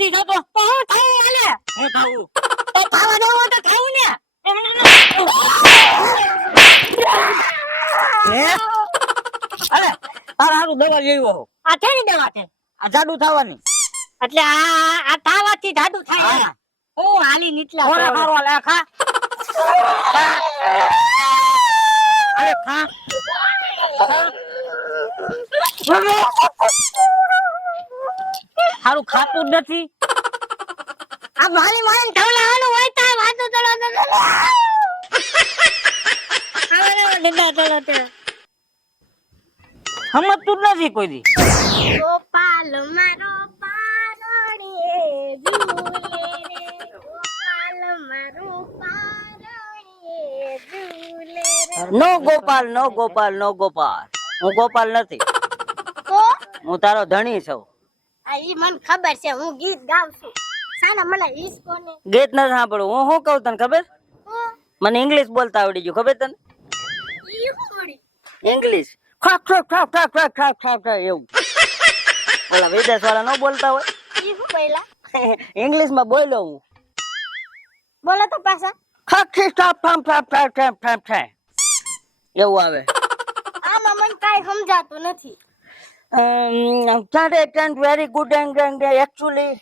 નથી થતો તો હું થાઉં હાલે હું થાઉં તો થાવા દેવો તો થાઉં ને હે અરે તારા હારું દવા લેવી હો આ કેની દવા છે આ જાડુ થવાની એટલે આ થાવાથી જાડુ થાય હું હાલી નીચલા ઓરે મારો લે ખા અરે ખા હારું ખાતું જ નથી આ મારી માન ઢવલાવાનું હોય તો વાતો ચલો આવે ડિંડા ચલો તે સમજતું જ નથી કોઈ દી ગોપાલ મારો પારણીએ ઝૂલે રે ગોપાલ મારો પારણીએ ઝૂલે રે નો ગોપાલ નો ગોપાલ નો ગોપાલ હું ગોપાલ નથી તો હું તારો ધણી છું આ ઈ મને ખબર છે હું ગીત ગાઉં છું સાના મને ઈસ કોને ગીત ન સાંભળું હું શું કહું તને ખબર મને ઇંગ્લિશ બોલતા આવડી ગયું ખબર તને ઈ શું વળી ઇંગ્લિશ ખાક ખાક ખાક ખાક ખાક ખાક ખાક એવું ઓલા વિદેશ વાળા નો બોલતા હોય ઈ શું બોલા ઇંગ્લિશ માં બોલ્યો હું બોલો તો પાછા ખાક ખાક ખાક ખાક ખાક ખાક ખાક ખાક એવું આવે આમાં મને કાઈ સમજાતું નથી very good and actually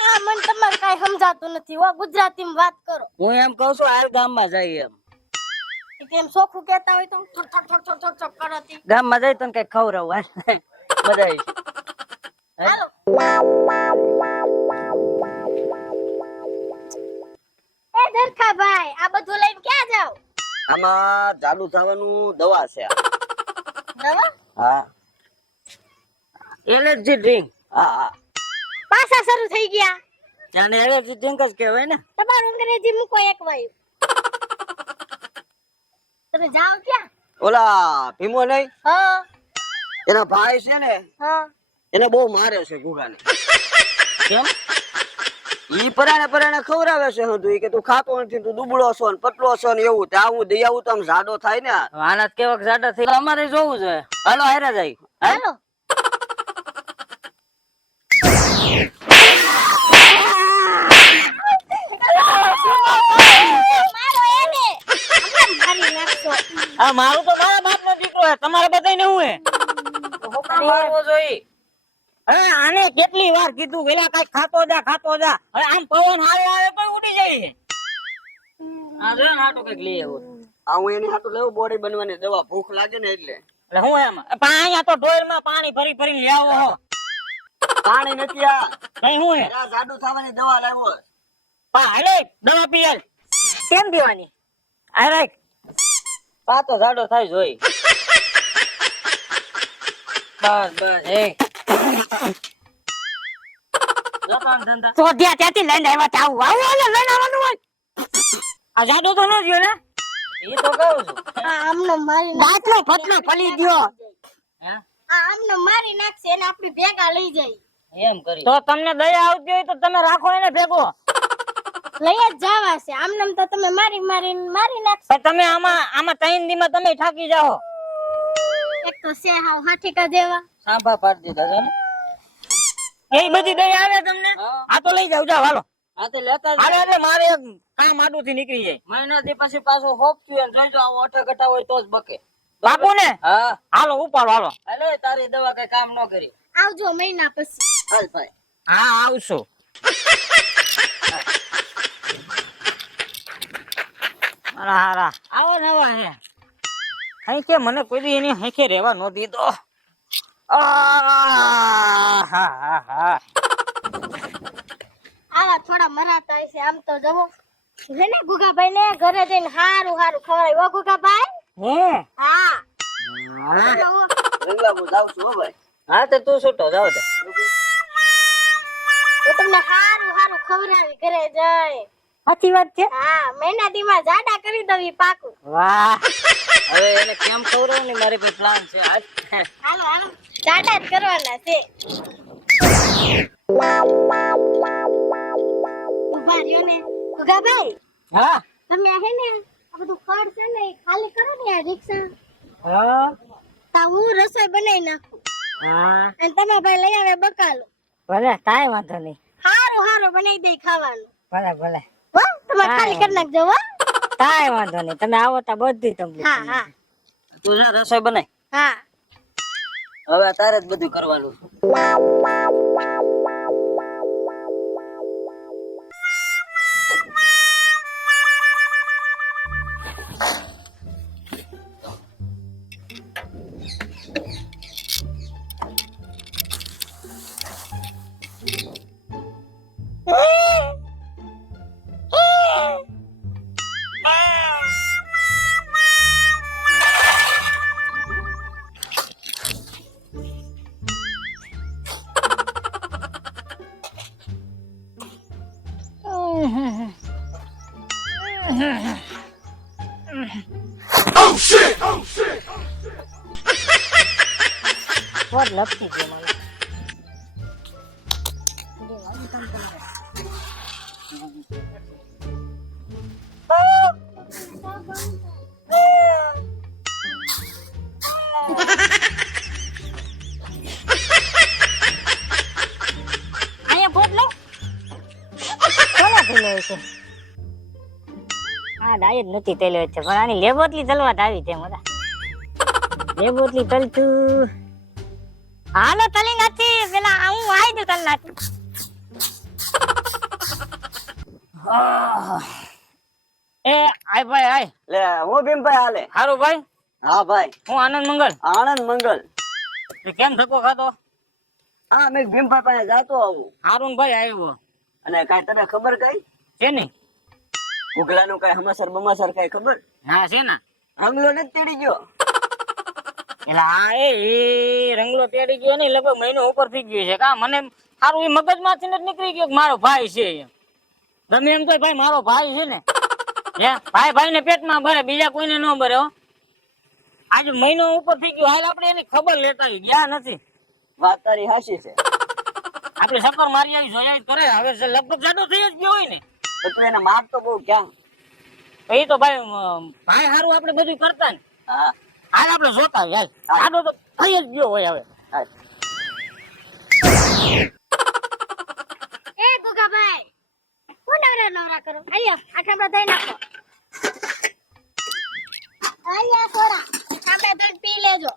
આ મને તમારે કાઈ સમજાતું નથી હો ગુજરાતીમાં વાત કરો હું એમ કહું છું હાલ ગામમાં જઈએ એમ કેમ સોખું કહેતા હોય તો ઠક ઠક ઠક ઠક ઠક ઠક કરતી ગામમાં જઈ તને કઈ ખવરાવ હાલ મજા આવી એ દરખા ભાઈ આ બધું લઈને ક્યાં જાવ આમાં ચાલુ થવાનું દવા છે દવા હા એલર્જી ડ્રિંક હા પાછા શરૂ થઈ ગયા જાને એલર્જી ડ્રિંક જ કહેવાય ને તમારું અંગ્રેજી મૂકો એક વાયુ તમે જાવ ક્યાં ઓલા ભીમો નહીં હા એના ભાઈ છે ને હા એને બહુ મારે છે ગુગાને કેમ ઈ પરાણે ખવરાવે છે હંધુ ઈ કે તું ખાતો નથી તું દુબળો છો ને પતલો છો ને એવું ત્યાં હું દઈ આવું તો આમ જાડો થાય ને આના કેવક જાડા થઈ અમારે જોવું જોઈએ હાલો હારે જાય હાલો આ મારું તો મારા બાપ નો દીકરો હે તમારે બધાને હું હે મારવો જોઈએ અરે આને કેટલી વાર કીધું વેલા કઈ ખાતો જા હવે આમ પવન આવે તો ઉડી જાય આ જો નાટો કઈક લઈ આવો આ હું એની હાટુ લેવું બોડી બનવાની દવા ભૂખ લાગે ને એટલે હું એમ અહીંયા તો ઢોર માં પાણી ભરી લઈ આવો હો પાણી નથી આ કઈ હું હે આ જાડુ થવાની દવા લાવ્યો પા હાલે દવા પીએલ કેમ પીવાની અરે પા તો જાડો થાય જોઈ બસ હે તો ત્યાંથી લઈને આવ્યા આવું લઈને આવવાનું હોય આ જાડો તો ન થયો ને એ તો કહું છું આમને મારી દાંતનો ફટલો ફલી ગયો હે આમને મારી નાખશે એને આપણી ભેગા લઈ જાય એમ કરી તો તમને દયા આવતી હોય તો તમે રાખો એને ભેગો લઈ જ જાવા છે આમને તો તમે મારી નાખશો તમે આમાં 3 દીમાં તમે ઠાકી જાઓ એક તો સે હાવ હાઠીકા જેવા સાંભા પાડી દીધા છે એ બધી દયા આવે તમને આ તો લઈ જાવ જાવ હાલો આ તો લેતા જ અરે મારે કામ આડું થી નીકળી જાય મહિના દી પછી પાછો હોપ થયું જોઈ જો આવો અઠા હોય તો જ બકે બાપુ ને હા હાલો ઉપાડો હાલો તારી દવા કઈ કામ ન કરી આવજો મહિના પછી હાલ ભાઈ હા આવશું હારા આવો નવા હે કઈ કે મને કોઈ દી એની હેખે રહેવા ન દીધો આવા થોડા મરાતા છે આમ તો જવો હે ને ગુગાભાઈ ને ઘરે જઈને હારું ખવડાય ઓ ગુગાભાઈ હે હા રીંગલા હું જાઉં છું ભાઈ હા તો તું છૂટો જાવ દે તો તમને હારું ખવડાવી ઘરે જાય સાચી વાત છે હા મહિના દી માં જાડા કરી દવી પાકું વાહ હવે એને કેમ ખવડાવું ને મારી પાસે પ્લાન છે હાલો જાડા જ કરવાના છે ઉભા રહ્યો ને ગુગાભાઈ હા તમે હે ને આ બધું ખડ છે ને ખાલી કરો ને આ રિક્ષા હા તા હું રસોઈ બનાવી નાખું હા અને તમે ભાઈ લઈ આવે બકાલો ભલે કાંઈ વાંધો નહીં. હારું હારું બનાવી દઈ ખાવાનું. ભલે ભલે. હો તમે ખાલી કરી નાખજો હો. કાંઈ વાંધો નહીં, તમે આવો તો બધી તમને. હા હા તું જા રસોઈ બનાય. હા હવે તારે જ બધું કરવાનું. बहुत लगती है મને. અહીંયા બોટ લો. કોને પેલો છે? હા ડાયટ નથી તેલો છે પણ આની લેબોટલી તલવાટ આવી છે મોટા. લેબોટલી તલતું. હાલો તલી નથી પેલા હું આઈ દઉં તલ નાખું. એ આય ભાઈ આય. લે હું ભીમભાઈ હાલે. હારું ભાઈ. હા ભાઈ. હું આનંદ મંગલ. આનંદ મંગલ. કેમ થકો ખાતો? હા મેં ભીમભાઈ પાસે જાતો આવું. હારું ભાઈ આવ્યો. અને કાંઈ તને ખબર કઈ છે ને? ઉગલાનું કાંઈ હમાસર બમાસર કાંઈ ખબર? હા છે ને. આંગલો નથી તેડી ગયો. એટલે હા એ રંગલો તેડી ગયો ને લગભગ મહિનો ઉપર થઈ ગયો છે કા મને સારું એ મગજમાંથી જ નીકળી ગયો કે મારો ભાઈ છે એમ. ગમે એમ તો ભાઈ મારો ભાઈ છે ને. હે ભાઈ ભાઈ ને પેટમાં ભરે બીજા કોઈને ન ભરે હો. આજે મહિનો ઉપર થઈ ગયો હાલ આપણે એની ખબર લેતા ગયા નથી. વાત તારી હાચી છે. આપણે સફર મારી આવી જોયા કરે હવે લગભગ જાડો થઈ જ ગયો હોય ને તો તું એને માર તો બહુ ક્યાં. એ તો ભાઈ ભાઈ હારું આપણે બધું કરતા ને હા હાલ આપણે જોતા યાર જાડો તો થઈ જ ગયો હોય હવે. એ ગુગાભાઈ હું નવરા કરો. આલ્યો આ ઠામડા દઈ નાખો. આલ્યા સોરા ઠામડા દઈ પી લેજો.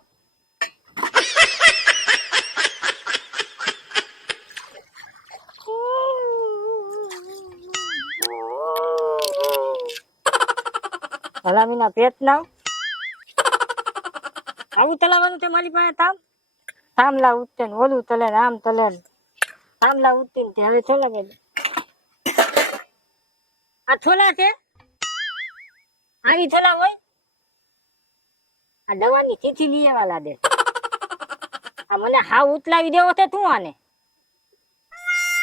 હલામીના પેટ ના આવું તલાવાનું છે મારી પાસે તામ તામલા ઉઠતે ને ઓલું તલે ને આમ તલે ને તામલા ઉઠતી ને હવે છોલા કે આ છોલા છે આવી છોલા હોય આ દવાની ચીઠી લઈ આવવા દે. આ મને હાવ ઉતલાવી દેવો છે તું આને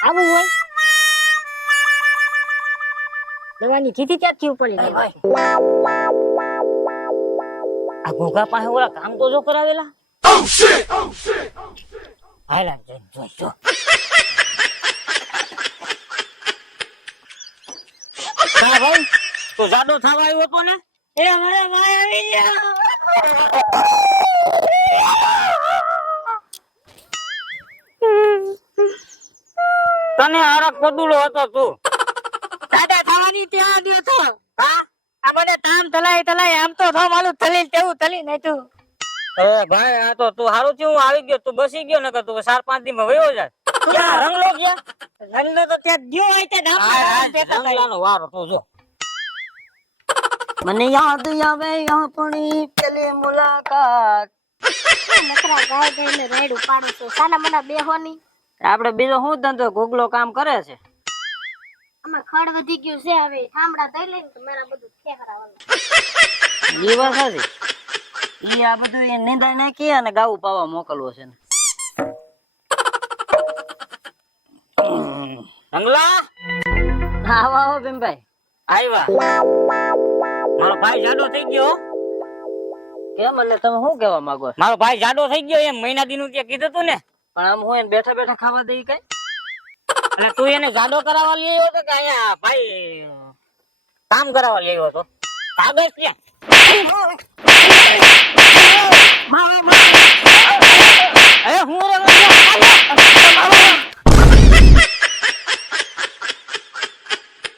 આવું હોય દવાની ચીઠી ક્યાંથી ઉપડી ભાઈ. આ ઘોઘા પાસે ઓલા કામ તો જો કરાવેલા. હાલા જોઈ જો હા ભાઈ તો જાડો થવા આવ્યો હતો ને એ મારા ભાઈ આવી ગયા. તને હરક પદુડો હતો તું દાદા થવાની ત્યાં દે તો હા આ મને તામ તલાય આમ તો થો માલું થલી તેવું થલી નહીં તું. અરે ભાઈ આ તો તું હારું થયું હું આવી ગયો તું બસી ગયો ને કે તું 4-5 દી માં વયો જાય. ક્યાં રંગલો ગયા રંગલો તો ત્યાં ગયો હોય તે રંગલાનો વારો તું જો. મને યાદ આવે આપણી પેલી મુલાકાત. નકરા ગાય ગઈને રેડ ઉપાડું છું. સાના મના બેહોની આપડે બીજો શું ધંધો ગોગલો કામ કરે છે. અમે ખડ વધી ગયું છે હવે ઠામડા દઈ લઈને તો મારા બધું ખેહરાવાનું. દિવસ હતી ઈ આ બધું એ નિંદા નાખી અને ગાવું પાવા મોકલવો છે ને. રંગલા આવા હો ભીમભાઈ. આવ્યા મારો ભાઈ જાડો થઈ ગયો. કેમ એટલે તમે શું કહેવા માંગો? મારો ભાઈ જાડો થઈ ગયો એમ મહિના દી નું ત્યાં કીધું તું ને. પણ આમ હું એને બેઠા બેઠા ખાવા દઈ કઈ અને તું એને જાડો કરાવવા લઈ આવ્યો હતો કે અહીંયા ભાઈ કામ કરાવવા લઈ આવ્યો હતો? કાગળ ક્યાં?